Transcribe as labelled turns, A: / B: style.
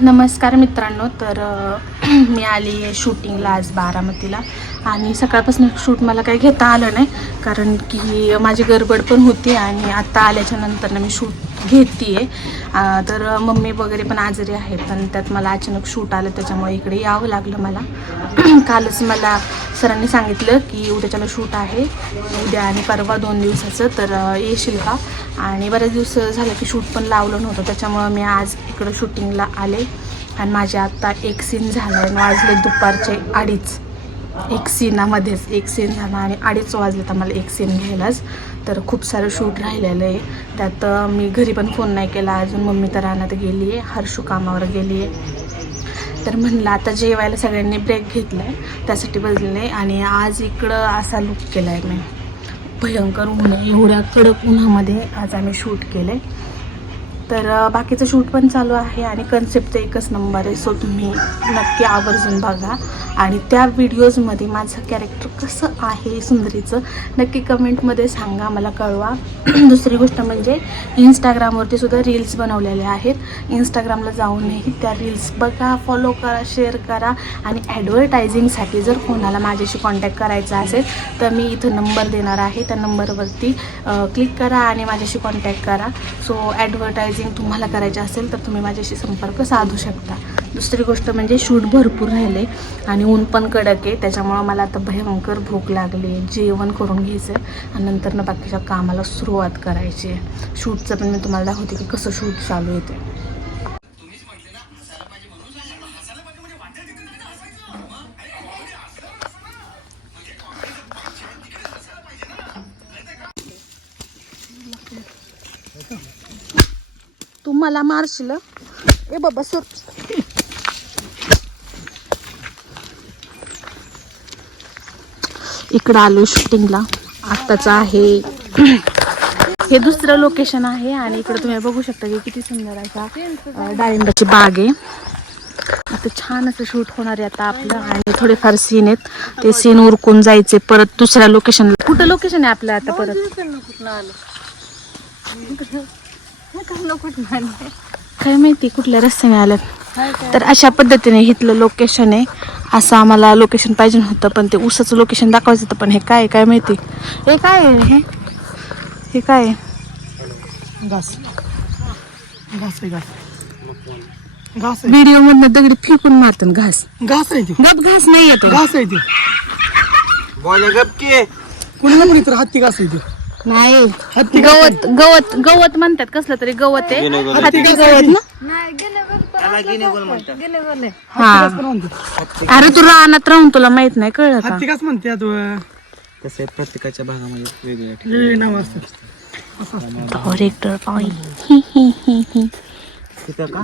A: नमस्कार मित्रांनो तर मी आली आहे शूटिंगला आज बारामतीला. आणि सकाळपासून शूट मला काही घेता आलं नाही कारण की माझी गडबड पण होती आणि आत्ता आल्याच्यानंतर मी शूट घेते आहे तर मम्मी वगैरे पण आजारी आहेत पण त्यात मला अचानक शूट आलं त्याच्यामुळे इकडे यावं लागलं मला. कालच मला सरांनी सांगितलं की उद्याच्याला शूट आहे. उद्या आणि परवा दोन दिवसाचं तर येशील का? आणि बरेच दिवस झालं की शूट पण लावलं नव्हतं. त्याच्यामुळं मी आज इकडं शूटिंगला आले. आणि माझे आत्ता एक सीन झालं आहे वाजले दुपारचे अडीच. एक सीनामध्येच एक सीन झाला आणि अडीच वाजले तर मला एक सीन घ्यायलाच. तर खूप सारं शूट राहिलेलं आहे. त्यात मी घरी पण फोन नाही केला. अजून मम्मी तर रानात गेली आहे हर्षू कामावर गेली आहे तर म्हणलं आता जेवायला सगळ्यांनी ब्रेक घेतला आहे त्यासाठी बसलेले आणि आज इकडं असा लुक केला आहे मी. भयंकर ऊन एवढ्या कडक उन्हामध्ये आज आम्ही शूट केलं आहे तर बाकीचं शूट पण चालू आहे आणि कन्सेप्ट एकच नंबर आहे सो तुम्ही नक्की आवर्जून बघा. आणि त्या व्हिडिओजमध्ये माझं कॅरेक्टर कसं आहे सुंदरीचं नक्की कमेंटमध्ये सांगा मला कळवा. दुसरी गोष्ट म्हणजे इंस्टाग्रामवरती सुद्धा रील्स बनवलेले आहेत. इंस्टाग्रामला जाऊनही त्या रील्स बघा फॉलो करा शेअर करा. आणि ॲडव्हर्टायझिंगसाठी जर कोणाला माझ्याशी कॉन्टॅक्ट करायचा असेल तर मी इथं नंबर देणार आहे. त्या नंबरवरती क्लिक करा आणि माझ्याशी कॉन्टॅक्ट करा. सो ॲडव्हर्टायझिंग तुम्हाला करायचे असेल तर तुम्ही माझ्याशी संपर्क साधू शकता. दुसरी गोष्ट म्हणजे शूट भरपूर राहिले आणि ऊन पण कडक आहे त्याच्यामुळं मला आता भयंकर भूक लागली आहे. जेवण करून घ्यायचं आहे आणि नंतर ना बाकीच्या कामाला सुरुवात करायची आहे. शूटचं पण मी तुम्हाला दाखवते की कसं शूट चालू आहे ते. तू मला मारशील ए बाबा सर. इकडं आलो शूटिंगला आत्ताचं आहे. हे दुसरं लोकेशन आहे आणि इकडं तुम्ही बघू शकता की किती सुंदर असा डाळिंबाची बाग आहे. आता छान असं शूट होणार आहे आता आपलं आणि थोडेफार सीन आहेत. ते सीन उरकून जायचे परत दुसऱ्या लोकेशनला कुठं लोकेशन आहे आपलं आता परत? काय माहिती कुठल्या रस्त्याने आलं तर अशा पद्धतीने इथलं लोकेशन आहे. असं आम्हाला लोकेशन पाहिजे होतं पण ते ऊसाचं लोकेशन दाखवायचं होतं पण हे काय काय माहिती? हे काय आहे हे? हे काय आहे?
B: घास. घास आहे घास. घास आहे.
A: व्हिडिओ मधनं दगडी फेकून मारतात घास.
B: घास आहे
A: गप घास नाही येतो
B: घास आहे ते.
C: बोले गपके
B: कोणी ना कोणी तर हत्ती घास आहे
A: नाही.
B: हत्ती.
A: गवत गवत गवत म्हणतात कसलं तरी गवत आहे.
C: गोल.
A: हत्ती गवत ना? हा.
B: पण
A: अरे तू रानात राहून तुला माहीत नाही कळलं का?
B: हत्ती म्हणते आता
C: कसं आहे प्रत्येकाच्या भागामध्ये वेगवेगळ्या
B: वेगळे नाव असतात.
A: डायरेक्टर पाई
C: तिथं का?